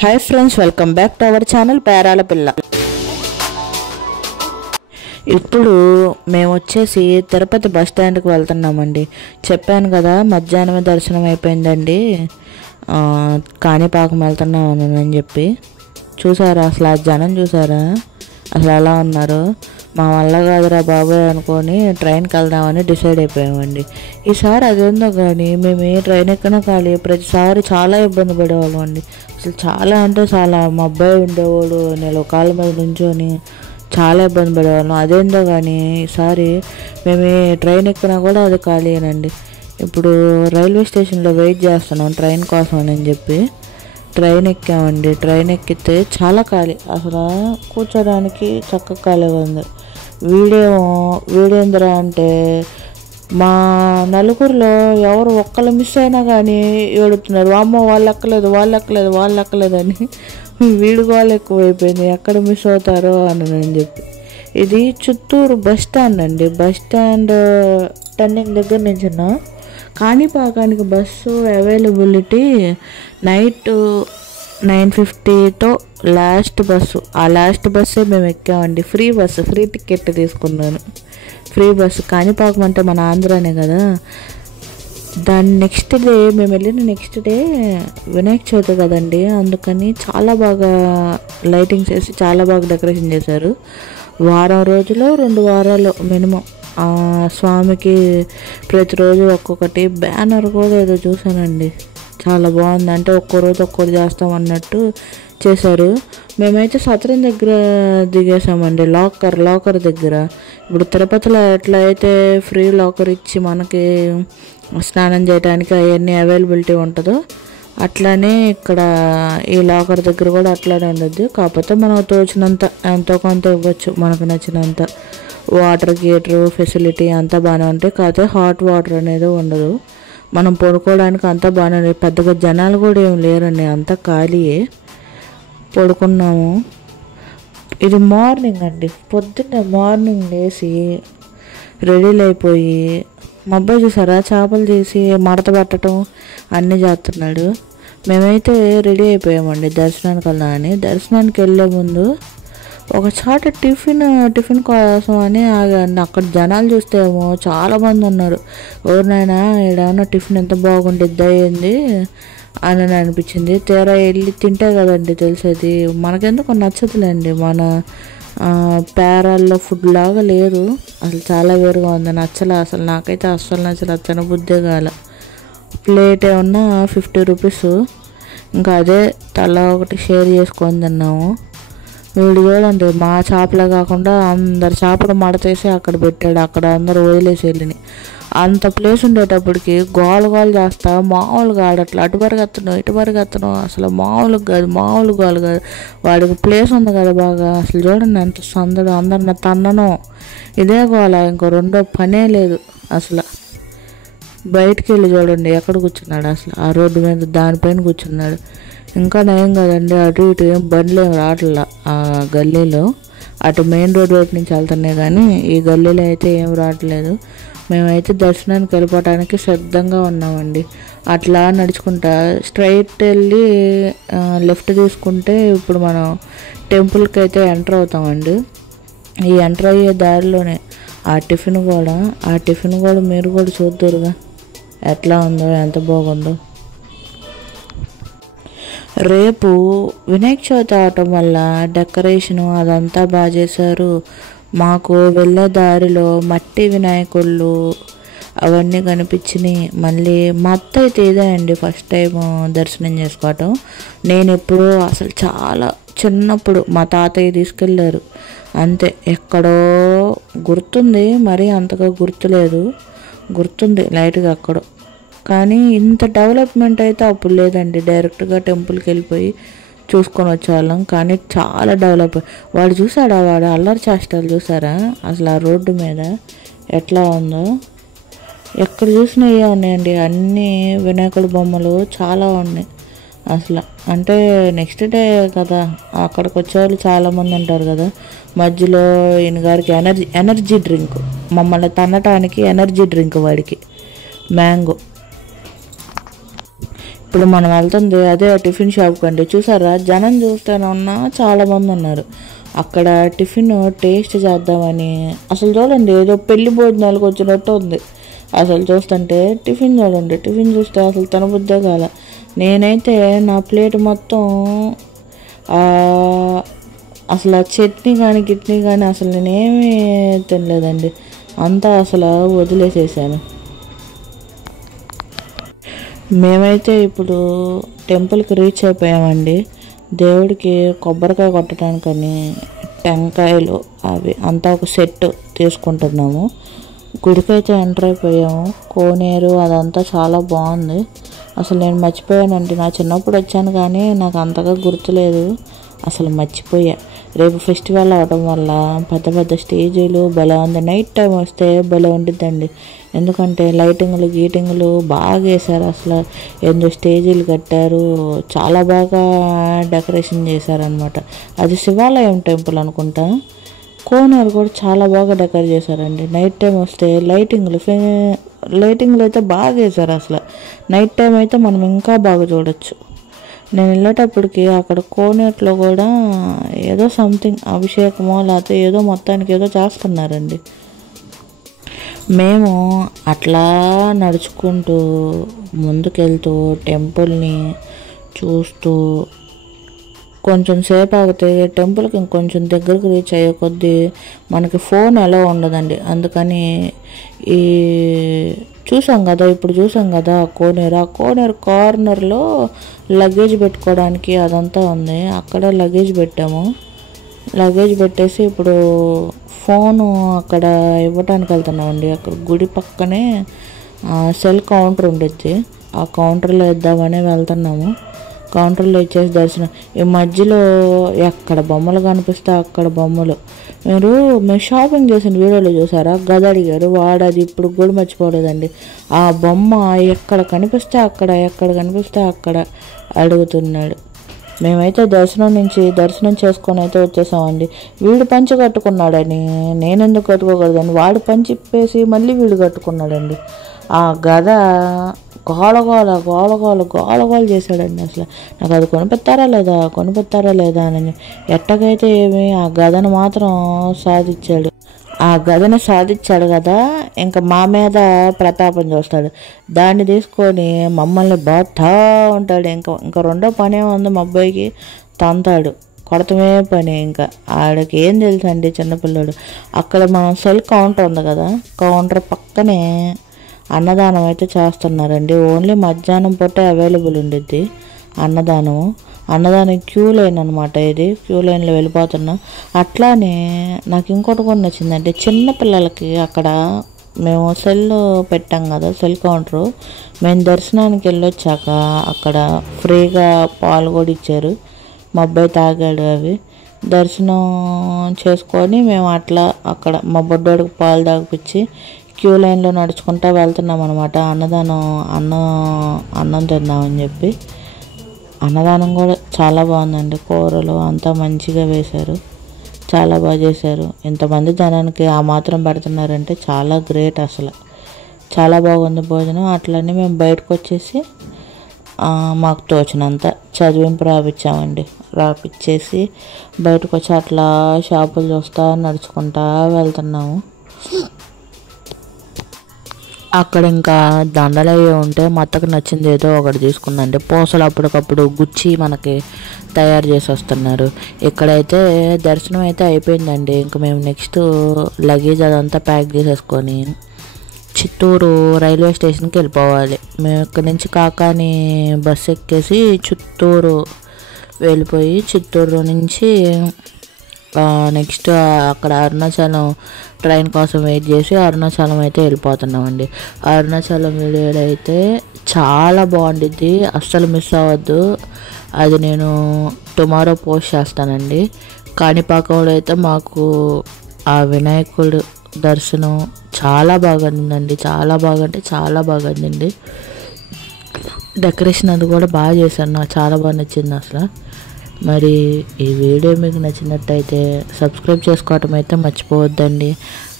Hi friends, welcome back to our channel Perala పిల్ల. ఇప్పుడు మేము వచ్చేసి తిరుపతి బస్ స్టాండ్కి వెళ్తున్నామండి. చెప్పాను కదా మధ్యాహ్నమే దర్శనం అయిపోయిందండి, కాణిపాకం వెళ్తున్నామని అని చెప్పి. చూసారా అసలు ఆ జనం, చూసారా అసలు ఎలా ఉన్నారు. మా వల్ల కాదురా బాబాయ్ అనుకొని ట్రైన్కి వెళ్దామని డిసైడ్ అయిపోయామండి. ఈసారి అదేందో కానీ మేము ఏ ట్రైన్ ఎక్కినా ఖాళీ, ప్రతిసారి చాలా ఇబ్బంది పడేవాళ్ళం అండి. అసలు చాలా అంటే చాలా. మా అబ్బాయి ఉండేవాడు, నేను కాళ్ళ మీద నుంచొని చాలా ఇబ్బంది పడేవాళ్ళం. అదేందో కానీ ఈసారి మేము ఏ ట్రైన్ ఎక్కినా కూడా అది ఖాళీయేనండి. ఇప్పుడు రైల్వే స్టేషన్లో వెయిట్ చేస్తున్నాం ట్రైన్ కోసం అని చెప్పి ట్రైన్ ఎక్కామండి. ట్రైన్ ఎక్కితే చాలా ఖాళీ, అసలు కూర్చోడానికి చక్కగా ఖాళీగా ఉంది. వీడేంద్రా అంటే మా నలుగురిలో ఎవరు ఒక్కళ్ళు మిస్ అయినా కానీ ఏడుతున్నారు, అమ్మో వాళ్ళు ఎక్కలేదు అని. వీడి గోళ్ళు ఎక్కువైపోయింది, ఎక్కడ మిస్ అవుతారో అని చెప్పి. ఇది చిత్తూరు బస్ స్టాండ్ అండి. బస్ స్టాండ్ టర్నింగ్ దగ్గర నుంచి కాణిపాకానికి బస్సు అవైలబిలిటీ నైట్ 9:50తో లాస్ట్ బస్సు. ఆ లాస్ట్ బస్సే మేము ఎక్కామండి. ఫ్రీ బస్సు, ఫ్రీ టికెట్ తీసుకున్నాను. Free bus. కాణిపాకం అంటే మన ఆంధ్రానే కదా. దాని నెక్స్ట్ డే మేము వెళ్ళిన నెక్స్ట్ డే వినాయక చవితి కదండి, అందుకని చాలా బాగా లైటింగ్స్ వేసి చాలా బాగా డెకరేషన్ చేశారు. వారం రోజులు 2 వారాలు మినిమం స్వామికి ప్రతిరోజు ఒక్కొక్కటి బ్యానర్ కూడా ఏదో చూసానండి, చాలా బాగుంది. అంటే ఒక్కో రోజు ఒక్కోటి చేస్తాం అన్నట్టు చేశారు. మేమైతే సత్రం దగ్గర దిగేసామండి, లాకర్ దగ్గర. ఇప్పుడు తిరుపతిలో ఎట్లా అయితే ఫ్రీ లాకర్ ఇచ్చి మనకి స్నానం చేయడానికి అవన్నీ అవైలబిలిటీ ఉంటుందో అట్లానే ఇక్కడ ఈ లాకర్ దగ్గర కూడా అట్లానే ఉండద్దు. కాకపోతే మనకు తోచినంత ఎంతో కొంత ఇవ్వచ్చు, మనకు నచ్చినంత. వాటర్ గీటర్ ఫెసిలిటీ అంతా బాగానే ఉంటాయి, కాకపోతే హాట్ వాటర్ అనేది ఉండదు. మనం పడుకోవడానికి అంతా బాగానే ఉంది. పెద్దగా జనాలు కూడా ఏం లేరండి, అంతా ఖాళీయే. పడుకున్నాము. ఇది మార్నింగ్ అండి. పొద్దున్నే మార్నింగ్ లేచి రెడీలు అయిపోయి మా అబ్బాయి చూసారా చేపలు తీసి మడత పెట్టడం అన్నీ చేస్తున్నాడు. మేమైతే రెడీ అయిపోయామండి దర్శనానికి వెళ్దామని. దర్శనానికి వెళ్ళే ముందు ఒక చాట టిఫిన్ కోసం అని ఆగాను. అక్కడ జనాలు చూస్తేమో చాలామంది ఉన్నారు. ఎవరినైనా ఏడన్నా టిఫిన్ ఎంత బాగుండిద్దా ఏంది అని అనిపించింది. తీరా వెళ్ళి తింటే కదండి తెలిసేది. మనకెందుకు నచ్చదులేండి, మన పేరాల్లో ఫుడ్ లాగా లేదు అసలు, చాలా వేరుగా ఉంది. అసలు నాకైతే అస్సలు నచ్చలేదు, తినబుద్దే కాల. ప్లేట్ ఏమన్నా 50 రూపీస్. ఇంకా అదే తల ఒకటి షేర్ చేసుకొని తిన్నాము. వీడు చూడండి మా చేపలే కాకుండా అందరు చేపలు మడతేసి అక్కడ పెట్టాడు. అక్కడ అందరూ వదిలేసి వెళ్ళినాయి. అంత ప్లేస్ ఉండేటప్పటికి గోలు చేస్తా మామూలుగా ఆడట్లా అటు పరిగెత్తను అసలు మామూలు గోలు కాదు. వాడికి ప్లేస్ ఉంది కదా బాగా. అసలు చూడండి ఎంత సందడు, అందరిని తన్నను ఇదే గోల, ఇంకో రెండో పనే లేదు అసలు. బయటికి వెళ్ళి చూడండి ఎక్కడ కూర్చున్నాడు, అసలు ఆ రోడ్డు మీద దానిపైన కూర్చున్నాడు. ఇంకా నయం కదండి, అటు ఇటు ఏం బండ్లు ఏం రావట్లా ఆ గల్లీలో. అటు మెయిన్ రోడ్ వైపు నుంచి వెళ్తున్నాయి కానీ ఈ గల్లీలో అయితే ఏం రావట్లేదు. మేమైతే దర్శనానికి వెళ్ళిపోవడానికి సిద్ధంగా ఉన్నామండి. అట్లా నడుచుకుంటా స్ట్రైట్ వెళ్ళి లెఫ్ట్ తీసుకుంటే ఇప్పుడు మనం టెంపుల్కి అయితే ఎంటర్ అవుతామండి. ఈ ఎంటర్ అయ్యే దారిలోనే ఆ టిఫిన్ కూడా మీరు కూడా చూద్దురుగా ఎట్లా ఉందో, ఎంత బాగుందో. రేపు వినాయక చవితి అవటం వల్ల డెకరేషను అదంతా బాగా చేశారు. మాకు వెళ్ళే దారిలో మట్టి వినాయకుళ్ళు అవన్నీ కనిపించినాయి. మళ్ళీ మా అత్త అయితే ఇదే అండి ఫస్ట్ టైం దర్శనం చేసుకోవటం. నేను ఎప్పుడూ అసలు చాలా చిన్నప్పుడు మా తాతయ్య తీసుకెళ్ళారు అంతే. ఎక్కడో గుర్తుంది, మరీ అంతగా గుర్తులేదు, గుర్తుంది లైట్గా ఎక్కడో. కానీ ఇంత డెవలప్మెంట్ అయితే అప్పుడు లేదండి. డైరెక్ట్గా టెంపుల్కి వెళ్ళిపోయి చూసుకొని వచ్చేవాళ్ళం. కానీ చాలా డెవలప్. వాడు చూసాడా, వాడు అల్లరి చేష్టాలు చూసారా అసలు ఆ రోడ్డు మీద ఎట్లా ఉందో. ఎక్కడ చూసినా ఏ ఉన్నాయండి, అన్నీ వినాయకుడి బొమ్మలు చాలా ఉన్నాయి అసలు. అంటే నెక్స్ట్ డే కదా అక్కడికి వచ్చేవాళ్ళు చాలామంది ఉంటారు కదా. మధ్యలో ఈయన గారికి ఎనర్జీ డ్రింక్, మమ్మల్ని తన్నటానికి ఎనర్జీ డ్రింక్ వాడికి మ్యాంగో. ఇప్పుడు మనం వెళ్తుంది అదే టిఫిన్ షాప్కి అండి. చూసారా జనం చూస్తేనన్నా చాలామంది ఉన్నారు. అక్కడ టిఫిన్ టేస్ట్ చేద్దామని అసలు చూడండి ఏదో పెళ్లి భోజనాలకు వచ్చినట్టు ఉంది. అసలు చూస్తుంటే టిఫిన్ చూడండి, టిఫిన్ చూస్తే అసలు తినబుద్దే కాల. నేనైతే నా ప్లేట్ మొత్తం అసలు ఆ చట్నీ కానీ కిట్నీ కానీ అసలు నేనేమీ తినలేదండి. అంతా అసలు వదిలేసేసాను. మేమైతే ఇప్పుడు టెంపుల్కి రీచ్ అయిపోయామండి. దేవుడికి కొబ్బరికాయ కొట్టడానికని టెంకాయలు అవి అంతా ఒక సెట్ తీసుకుంటున్నాము. గుడికైతే ఎంటర్ అయిపోయాము. కోనేరు అదంతా చాలా బాగుంది. అసలు నేను మర్చిపోయానండి, నా చిన్నప్పుడు వచ్చాను కానీ నాకు అంతగా గుర్తులేదు. అసలు మర్చిపోయా. రేపు ఫెస్టివల్ అవడం వల్ల పెద్ద పెద్ద స్టేజీలు భలే ఉంది. నైట్ టైం వస్తే భలే ఉండిద్దండి. ఎందుకంటే గీటింగ్లు బాగా వేశారు. అసలు ఏందో స్టేజీలు కట్టారు, చాలా బాగా డెకరేషన్ చేశారనమాట. అది శివాలయం టెంపుల్ అనుకుంటా. కోనేరు కూడా చాలా బాగా డెకరేట్ చేశారండి. నైట్ టైం వస్తే లైటింగ్లు అయితే బాగా వేశారు. అసలు నైట్ టైం అయితే మనం ఇంకా బాగా చూడొచ్చు. నేను వెళ్ళేటప్పటికి అక్కడ కోనేరులో కూడా ఏదో సంథింగ్ అభిషేకమో లేకపోతే ఏదో మొత్తానికి ఏదో చేస్తున్నారండి. మేము అట్లా నడుచుకుంటూ ముందుకెళ్తూ టెంపుల్ని చూస్తూ కొంచెం సేపు ఆగితే టెంపుల్కి ఇంకొంచెం దగ్గరకు రీచ్ అయ్యే కొద్దీ మనకి ఫోన్ ఎలా ఉండదండి. అందుకని ఇప్పుడు చూసాం కదా ఆ కోనేరు కార్నర్లో లగేజ్ పెట్టుకోవడానికి అదంతా ఉంది. అక్కడ లగేజ్ పెట్టాము. లగేజ్ పెట్టేసి ఇప్పుడు ఫోను అక్కడ ఇవ్వడానికి వెళ్తున్నామండి. అక్కడ గుడి పక్కనే సెల్ కౌంటర్ ఉండిద్ది. ఆ కౌంటర్లో ఇద్దామని వెళ్తున్నాము. కౌంటర్లో ఇచ్చేసి దర్శనం. ఈ మధ్యలో ఎక్కడ బొమ్మలు కనిపిస్తే అక్కడ బొమ్మలు. మేము షాపింగ్ చేసిన వీడియోలో చూసారా, గద అడిగారు వాడు, అది ఇప్పుడు కూడా మర్చిపోలేదండి. ఆ బొమ్మ ఎక్కడ కనిపిస్తే అక్కడ అడుగుతున్నాడు. మేమైతే దర్శనం చేసుకొని అయితే వచ్చేసామండి. వీడు పంచి కట్టుకున్నాడని నేనెందుకు కట్టుకోకూడదని వాడు పంచి ఇప్పేసి మళ్ళీ వీడు కట్టుకున్నాడండి. ఆ గద గోలగోల చేశాడండి. అసలు నాకు అది కొనిపెత్తారా లేదా అని ఎట్టకైతే ఏమి ఆ గదను మాత్రం సాధించాడు. ఆ గదను సాధించాడు కదా, ఇంకా మా మీద ప్రతాపం చూస్తాడు. దాన్ని తీసుకొని మమ్మల్ని బాధా ఉంటాడు. ఇంకా రెండో పనే ఉంది మా అబ్బాయికి, తంతాడు, కొడతమే పని. ఇంకా ఆడికి ఏం తెలుసండి చిన్నపిల్లడు. అక్కడ మనం సెల్ కౌంటర్ ఉంది కదా, కౌంటర్ పక్కనే అన్నదానం అయితే చేస్తున్నారండి. ఓన్లీ మధ్యాహ్నం పూటే అవైలబుల్ ఉండిద్ది అన్నదానం క్యూ లైన్ అనమాట. ఇది క్యూ లైన్లో వెళ్ళిపోతున్నా. అట్లానే నాకు ఇంకోటి కూడా నచ్చిందంటే చిన్నపిల్లలకి అక్కడ మేము సెల్ పెట్టాం కదా, సెల్ కౌంటరు. మేము దర్శనానికి వెళ్ళొచ్చాక అక్కడ ఫ్రీగా పాలు కూడా ఇచ్చారు. మా అబ్బాయి తాగాడు. అవి దర్శనం చేసుకొని మేము అట్లా అక్కడ మా బొడ్డోడికి పాలు తాగిపించి క్యూ లైన్లో నడుచుకుంటూ వెళ్తున్నాం అనమాట. అన్నం తిందామని చెప్పి. అన్నదానం కూడా చాలా బాగుందండి. కూరలు అంతా మంచిగా వేశారు, చాలా బాగా చేశారు. ఇంతమంది జనానికి ఆ మాత్రం పెడుతున్నారంటే చాలా గ్రేట్. అసలు చాలా బాగుంది భోజనం. అట్లనే మేము బయటకు వచ్చేసి మాకు తోచినంత చదివింపు రాపిచ్చేసి బయటకు వచ్చి అట్లా షాపులు చూస్తా నడుచుకుంటా వెళ్తున్నాము. అక్కడ ఇంకా దండలు అవి ఉంటే మా అత్తకు నచ్చింది ఏదో ఒకటి తీసుకుందండి. పూసలు అప్పటికప్పుడు గుచ్చి మనకి తయారు చేసి వస్తున్నారు. ఇక్కడైతే దర్శనం అయితే అయిపోయిందండి. ఇంకా మేము నెక్స్ట్ లగేజ్ అదంతా ప్యాక్ చేసేసుకొని చిత్తూరు రైల్వే స్టేషన్కి వెళ్ళిపోవాలి. మేము ఇక్కడ నుంచి కాకాని బస్సు ఎక్కేసి చిత్తూరు వెళ్ళిపోయి చిత్తూరు నుంచి నెక్స్ట్ అక్కడ అరుణాచలం ట్రైన్ కోసం వెయిట్ చేసి అరుణాచలం అయితే వెళ్ళిపోతున్నామండి. అరుణాచలం వీడియోలో అయితే చాలా బాగుండిద్ది, అస్సలు మిస్ అవ్వద్దు. అది నేను టుమారో పోస్ట్ చేస్తానండి. కాణిపాకంలో అయితే మాకు ఆ వినాయకుడు దర్శనం చాలా బాగా అందిందండి. చాలా బాగా అంటే చాలా బాగా అందింది. డెకరేషన్ అది కూడా బాగా చేశారు. నాకు చాలా బాగా నచ్చింది అసలు. మరి ఈ వీడియో మీకు నచ్చినట్టయితే సబ్స్క్రైబ్ చేసుకోవటం అయితే మర్చిపోవద్దండి.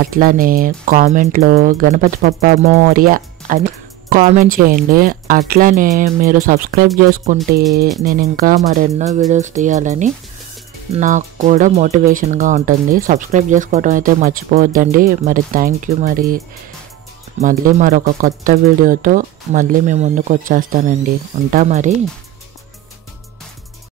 అట్లానే కామెంట్లో గణపతి పప్ప మోరియా అని కామెంట్ చేయండి. అట్లానే మీరు సబ్స్క్రైబ్ చేసుకుంటే నేను ఇంకా మరెన్నో వీడియోస్ తీయాలని నాకు కూడా మోటివేషన్గా ఉంటుంది. సబ్స్క్రైబ్ చేసుకోవడం అయితే మర్చిపోవద్దండి. మరి థ్యాంక్ యూ. మరి మళ్ళీ మరొక కొత్త వీడియోతో మళ్ళీ మీ ముందుకు వచ్చేస్తానండి. ఉంటా మరి.